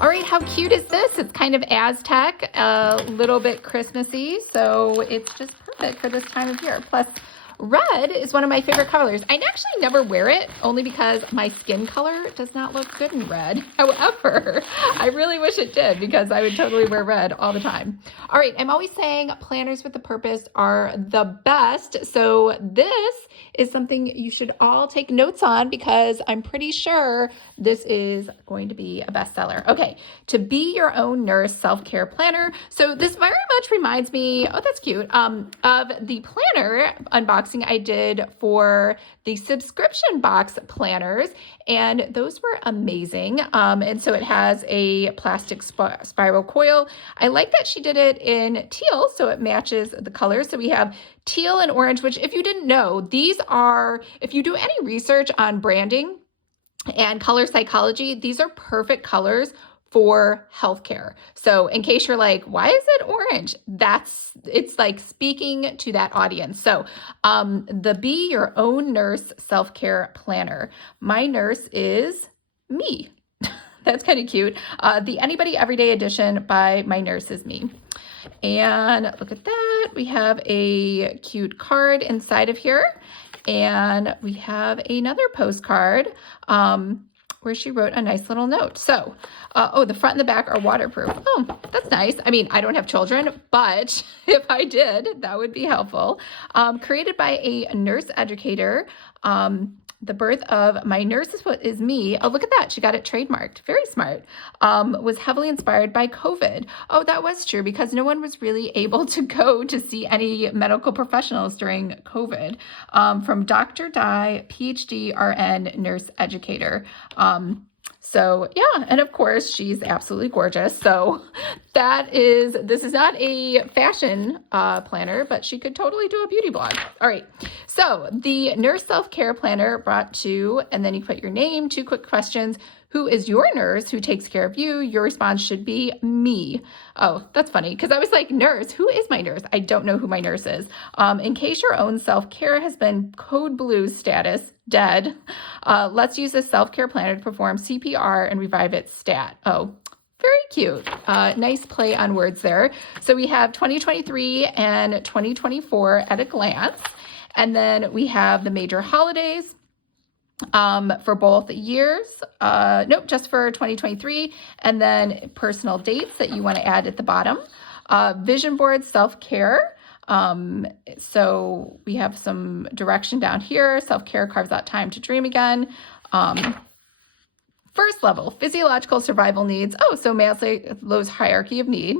All right, how cute is this? It's kind of Aztec, a little bit Christmassy, so it's just perfect for this time of year. Plus, red is one of my favorite colors. I actually never wear it, only because my skin color does not look good in red. However, I really wish it did, because I would totally wear red all the time. All right, I'm always saying planners with a purpose are the best. So this is something you should all take notes on, because I'm pretty sure this is going to be a bestseller. Okay, to be your own nurse self-care planner. So this very much reminds me, oh, that's cute, of the planner unboxing I did for the subscription box planners, and those were amazing. And so it has a plastic spiral coil. I like that she did it in teal, so it matches the colors. So we have teal and orange, which, if you didn't know, these are, if you do any research on branding and color psychology, these are perfect colors for healthcare. So in case you're like, why is it orange? It's like speaking to that audience. So the Be Your Own Nurse Self-Care Planner. My nurse is me. That's kind of cute. The Anybody Everyday Edition by My Nurse is Me. And look at that. We have a cute card inside of here. And we have another postcard where she wrote a nice little note. So, the front and the back are waterproof. Oh, that's nice. I mean, I don't have children, but if I did, that would be helpful. Created by a nurse educator. The birth of My Nurse is Me. Oh, look at that. She got it trademarked. Very smart. Was heavily inspired by COVID. Oh, that was true, because no one was really able to go to see any medical professionals during COVID. From Dr. Di, PhD, RN, nurse educator. So yeah, and of course she's absolutely gorgeous. So this is not a fashion planner, but she could totally do a beauty blog. All right, so the Nurse Self-Care Planner brought to, and then you put your name, 2 quick questions. Who is your nurse? Who takes care of you? Your response should be me. Oh, that's funny, because I was like, nurse, who is my nurse? I don't know who my nurse is. In case your own self-care has been code blue status, dead, let's use a self-care planner to perform CPR and revive its stat. Oh, very cute. Nice play on words there. So we have 2023 and 2024 at a glance. And then we have the major holidays for both years. Nope, just for 2023. And then personal dates that you want to add at the bottom. Vision board, self-care. So we have some direction down here. Self-care carves out time to dream again. First level, physiological survival needs. Oh, so Maslow's hierarchy of need.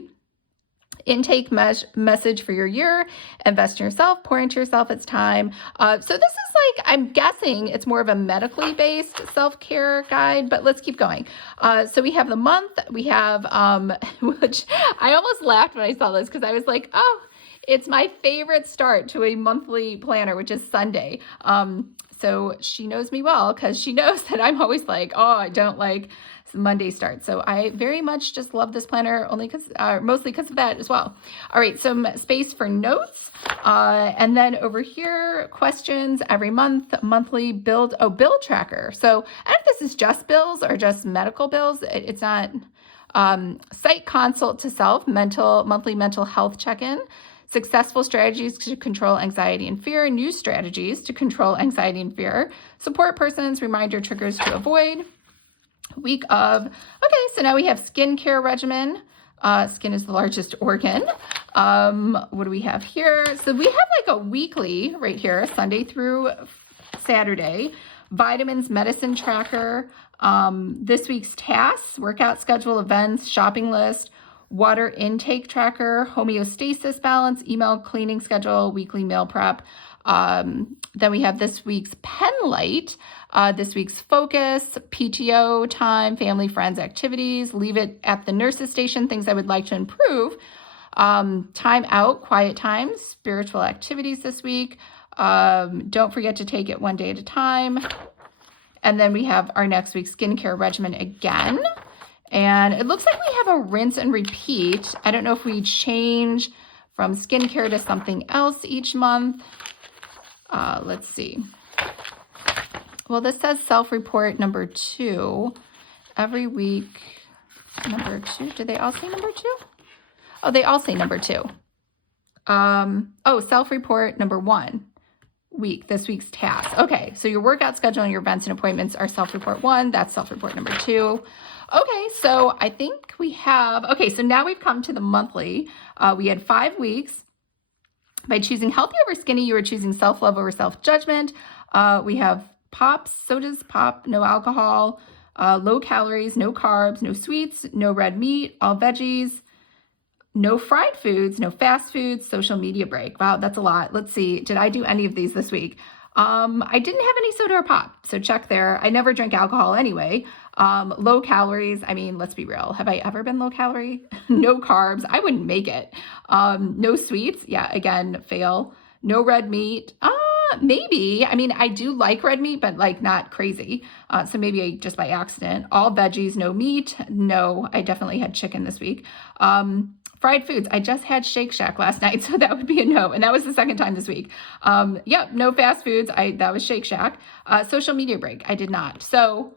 Intake message for your year. Invest in yourself, pour into yourself. It's time. So this is like, I'm guessing it's more of a medically based self-care guide, but let's keep going. So we have the month. We have, which I almost laughed when I saw this, because I was like, oh, it's my favorite start to a monthly planner, which is Sunday. So she knows me well, because she knows that I'm always like, oh, I don't like Monday starts. So I very much just love this planner, mostly because of that as well. All right, some space for notes. And then over here, questions every month, monthly bill tracker. So I don't know if this is just bills or just medical bills. It's not site consult to self, monthly mental health check-in. Successful strategies to control anxiety and fear, new strategies to control anxiety and fear, support persons, reminder triggers to avoid. Week of, okay, so now we have skincare regimen. Skin is the largest organ. What do we have here? So we have like a weekly right here, Sunday through Saturday, vitamins, medicine tracker, this week's tasks, workout schedule, events, shopping list, water intake tracker, homeostasis balance, email cleaning schedule, weekly meal prep. Then we have this week's pen light, this week's focus, PTO time, family, friends, activities, leave it at the nurse's station, things I would like to improve. Time out, quiet time, spiritual activities this week. Don't forget to take it one day at a time. And then we have our next week's skincare regimen again. And it looks like we have a rinse and repeat. I don't know if we change from skincare to something else each month. Let's see. Well, this says self-report number 2 every week. Number 2. Did they all say number 2? Oh, they all say number 2. Oh, self-report number 1. This week's task. Okay, so your workout schedule and your events and appointments are self-report 1. That's self-report number 2. Okay, so I think we have, okay, so now we've come to the monthly. We had 5 weeks. By choosing healthy over skinny, you are choosing self-love over self-judgment. We have pops, sodas, pop, no alcohol, low calories, no carbs, no sweets, no red meat, all veggies, no fried foods, no fast foods, social media break. Wow, that's a lot. Let's see. Did I do any of these this week? I didn't have any soda or pop, so check there. I never drink alcohol anyway. Low calories. I mean, let's be real. Have I ever been low calorie? No carbs. I wouldn't make it. No sweets. Yeah, again, fail. No red meat. Maybe. I mean, I do like red meat, but like not crazy. So maybe just by accident. All veggies, no meat. No, I definitely had chicken this week. Fried foods. I just had Shake Shack last night, so that would be a no. And that was the second time this week. Yep, no fast foods. That was Shake Shack. Social media break. I did not. So,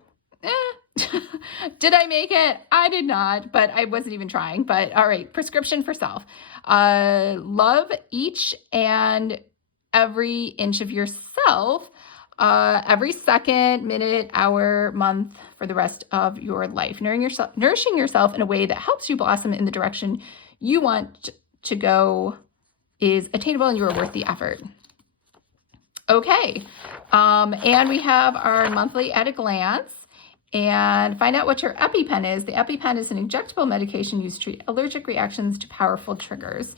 did I make it? I did not, but I wasn't even trying. But all right, prescription for self. Love each and every inch of yourself, every second, minute, hour, month for the rest of your life. Nourishing yourself in a way that helps you blossom in the direction you want to go is attainable and you are worth the effort. Okay, and we have our monthly at a glance. And find out what your EpiPen is. The EpiPen is an injectable medication used to treat allergic reactions to powerful triggers.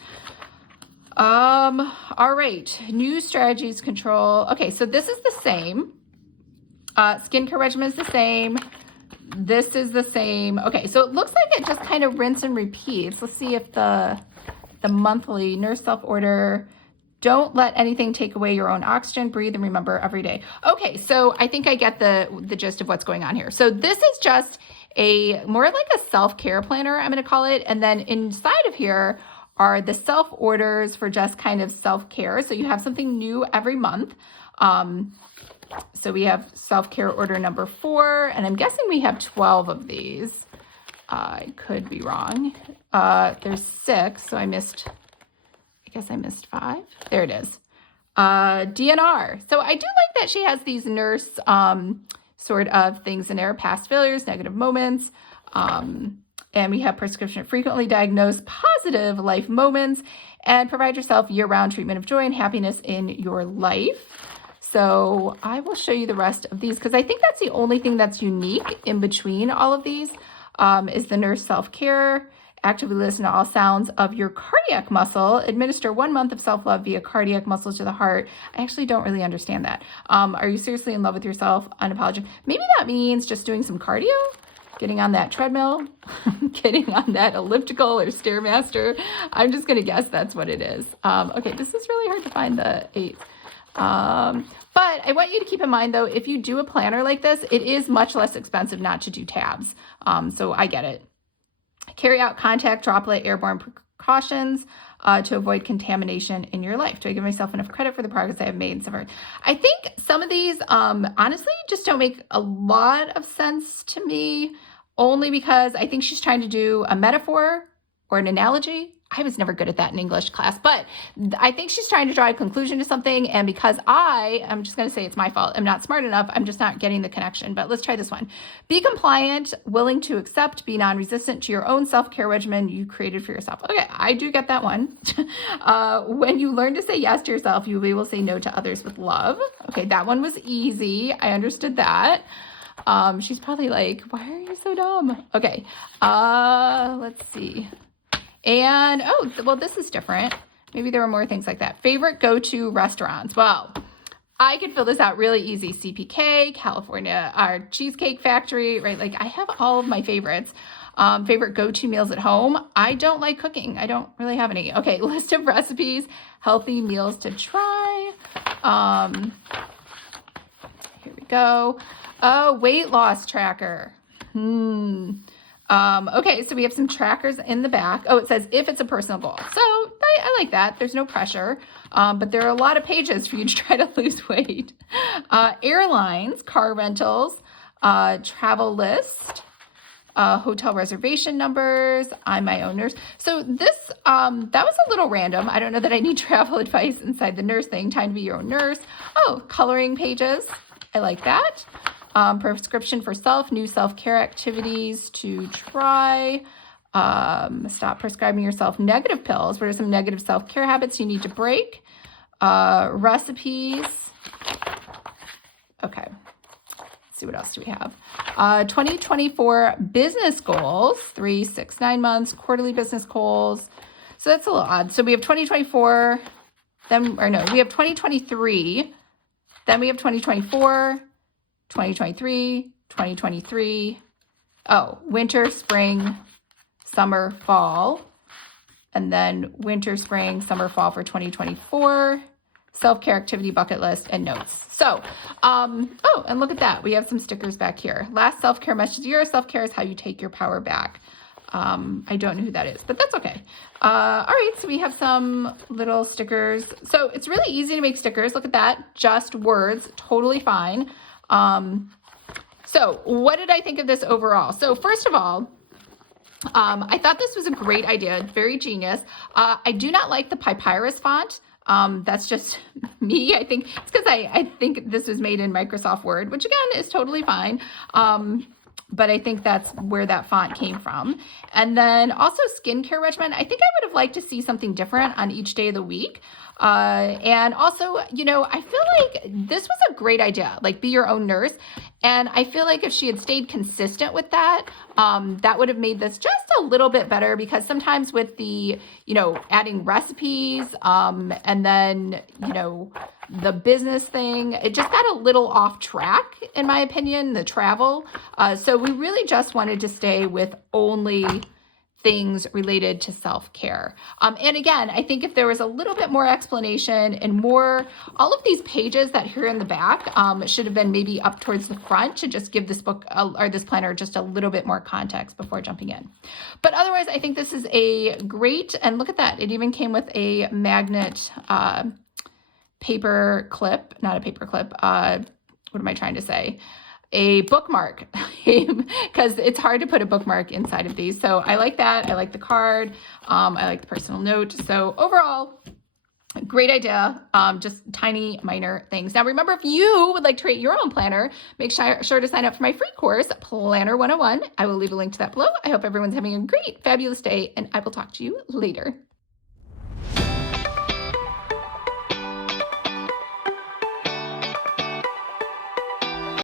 All right, new strategies control. Okay, so this is the same. Skincare regimen is the same. This is the same. Okay, so it looks like it just kind of rinse and repeats. Let's see if the monthly nurse self-order. Don't let anything take away your own oxygen. Breathe and remember every day. Okay, so I think I get the gist of what's going on here. So this is just more like a self-care planner, I'm going to call it. And then inside of here are the self-orders for just kind of self-care. So you have something new every month. So we have self-care order number 4, and I'm guessing we have 12 of these. I could be wrong. There's 6, so I guess I missed 5. There it is. DNR. So I do like that she has these nurse sort of things in there. Past failures, negative moments. And we have prescription frequently diagnosed positive life moments, and provide yourself year-round treatment of joy and happiness in your life. So I will show you the rest of these because I think that's the only thing that's unique in between all of these is the nurse self-care. Actively listen to all sounds of your cardiac muscle. Administer 1 month of self-love via cardiac muscles to the heart. I actually don't really understand that. Are you seriously in love with yourself? Unapologetic. Maybe that means just doing some cardio, getting on that treadmill, getting on that elliptical or Stairmaster. I'm just going to guess that's what it is. Okay, this is really hard to find the 8. But I want you to keep in mind, though, if you do a planner like this, it is much less expensive not to do tabs. So I get it. Carry out contact, droplet, airborne precautions to avoid contamination in your life. Do I give myself enough credit for the progress I have made so far? I think some of these, honestly, just don't make a lot of sense to me, only because I think she's trying to do a metaphor or an analogy. I was never good at that in English class, but I think she's trying to draw a conclusion to something. And because I'm just going to say it's my fault. I'm not smart enough. I'm just not getting the connection, but let's try this one. Be compliant, willing to accept, be non-resistant to your own self-care regimen you created for yourself. Okay, I do get that one. When you learn to say yes to yourself, you'll be able to say no to others with love. Okay, that one was easy. I understood that. She's probably like, why are you so dumb? Okay, let's see. And, oh, well, this is different. Maybe there were more things like that. Favorite go-to restaurants. Well, I could fill this out really easy. CPK, California, our Cheesecake Factory, right? Like I have all of my favorites. Favorite go-to meals at home. I don't like cooking. I don't really have any. Okay, list of recipes, healthy meals to try. Here we go. Oh, weight loss tracker. Okay, so we have some trackers in the back. Oh, it says if it's a personal goal. So I like that. There's no pressure, but there are a lot of pages for you to try to lose weight. Airlines, car rentals, travel list, hotel reservation numbers. I'm my own nurse. So this, that was a little random. I don't know that I need travel advice inside the nurse thing. Time to be your own nurse. Oh, coloring pages. I like that. Prescription for self, new self-care activities to try. Stop prescribing yourself negative pills. What are some negative self-care habits you need to break? Recipes. Okay. Let's see, what else do we have? 2024 business goals, 3, 6, 9 months, quarterly business goals. So that's a little odd. So we have 2024, we have 2023, then we have 2024, 2023, 2023. Oh, winter, spring, summer, fall, and then winter, spring, summer, fall for 2024, self-care activity bucket list, and notes. So, oh, and look at that. We have some stickers back here. Last self-care message of the year. Self-care is how you take your power back. I don't know who that is, but that's okay. All right, so we have some little stickers. So it's really easy to make stickers. Look at that. Just words, totally fine. So what did I think of this overall? So first of all, I thought this was a great idea, very genius. I do not like the papyrus font. That's just me. I think it's because I think this was made in Microsoft Word, which again is totally fine. But I think that's where that font came from. And then also skincare regimen. I think I would have liked to see something different on each day of the week. And also, you know, I feel like this was a great idea, like be your own nurse. And I feel like if she had stayed consistent with that, that would have made this just a little bit better, because sometimes with the, you know, adding recipes, and then, you know, the business thing, it just got a little off track, in my opinion, the travel. So we really just wanted to stay with only things related to self-care. And again, I think if there was a little bit more explanation and more, all of these pages that here in the back should have been maybe up towards the front to just give this book or this planner just a little bit more context before jumping in. But otherwise, I think this is a great, and look at that, it even came with a magnet paper clip, not a paper clip, what am I trying to say? A bookmark, because it's hard to put a bookmark inside of these. So I like that. I like the card. I like the personal note. So overall, great idea. Just tiny, minor things. Now, remember, if you would like to create your own planner, make sure to sign up for my free course, Planner 101. I will leave a link to that below. I hope everyone's having a great, fabulous day, and I will talk to you later.